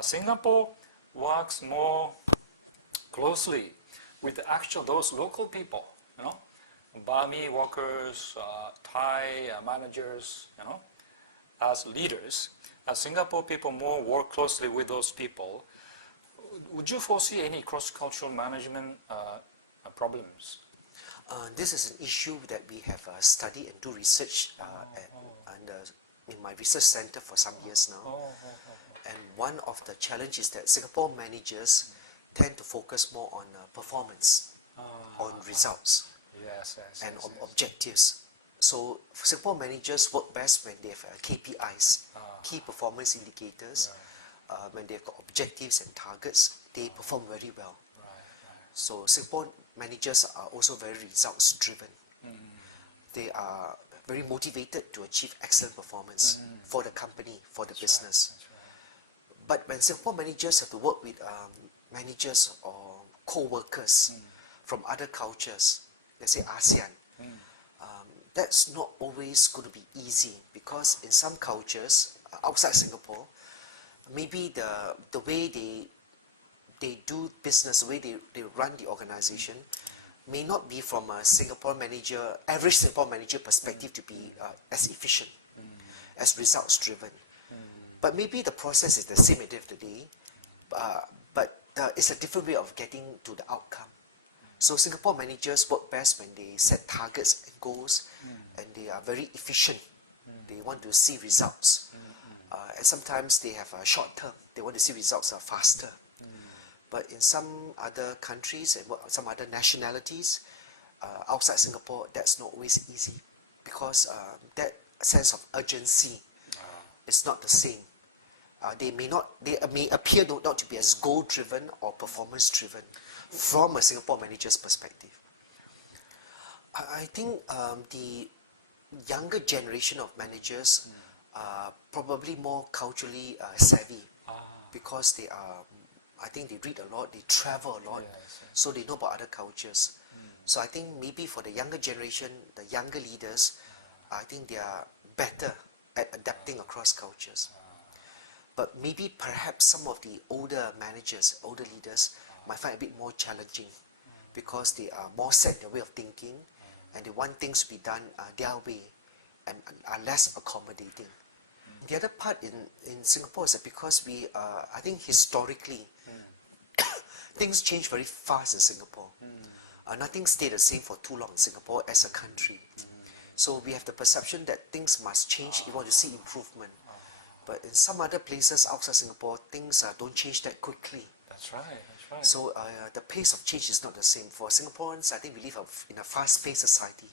Singapore works more closely with the actual those local people, you know, Burmese workers, Thai managers, you know, as leaders. As Singapore people more work closely with those people. Would you foresee any cross-cultural management problems? This is an issue that we have studied and do research in my research center for some years now. And one of the challenges is that Singapore managers tend to focus more on performance, on results, and objectives. So Singapore managers work best when they have KPIs, key performance indicators. When they've got objectives and targets, they perform very well. So Singapore managers are also very results driven. They are very motivated to achieve excellent performance for the company, for the business. But when Singapore managers have to work with managers or co-workers from other cultures, let's say ASEAN, that's not always going to be easy, because in some cultures outside Singapore, maybe the way they do business, the way they run the organization may not be from a Singapore manager, average Singapore manager perspective to be as efficient, as results driven. But maybe the process is the same at the end of the day, but it's a different way of getting to the outcome. So Singapore managers work best when they set targets and goals, and they are very efficient. They want to see results. And sometimes they have a short term, they want to see results faster. But in some other countries and some other nationalities outside Singapore, that's not always easy, because that sense of urgency is not the same. They may appear not to be as goal driven or performance driven from a Singapore manager's perspective. I think the younger generation of managers are probably more culturally savvy, because they are, I think they read a lot, they travel a lot, so they know about other cultures. So I think maybe for the younger generation, the younger leaders, I think they are better at adapting across cultures. But maybe perhaps some of the older managers, older leaders might find it a bit more challenging, because they are more set in their way of thinking, and they want things to be done their way and are less accommodating. The other part in Singapore is that because we I think historically, things change very fast in Singapore. Nothing stayed the same for too long in Singapore as a country. So we have the perception that things must change if we want to see improvement. But in some other places outside Singapore, things don't change that quickly. That's right, that's right. So the pace of change is not the same. For Singaporeans, I think we live in a fast-paced society.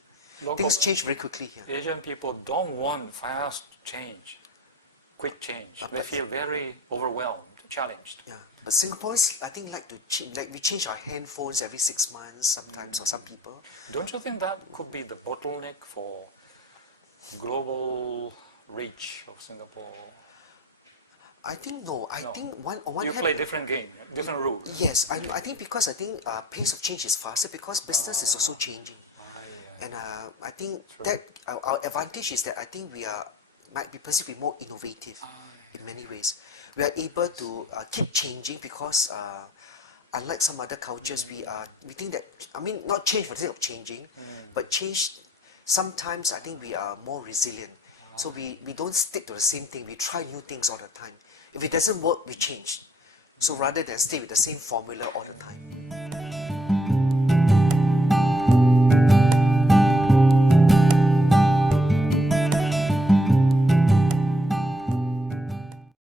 Things change very quickly here. Asian people don't want fast change, quick change. They feel very overwhelmed, challenged. Yeah, but Singaporeans, I think, like to we change our handphones every 6 months sometimes, or some people. Don't you think that could be the bottleneck for global reach of Singapore? I think no. I think on one you hand, play different game, different rules. Yes, I think because pace of change is faster, because business is also changing. And I think that our advantage is that I think we might be perceived to be more innovative in many ways. We are able to keep changing, because unlike some other cultures, we think that, I mean, not change for the sake of changing, but change, sometimes I think we are more resilient. So we don't stick to the same thing, we try new things all the time. If it doesn't work, we change. So rather than stay with the same formula all the time.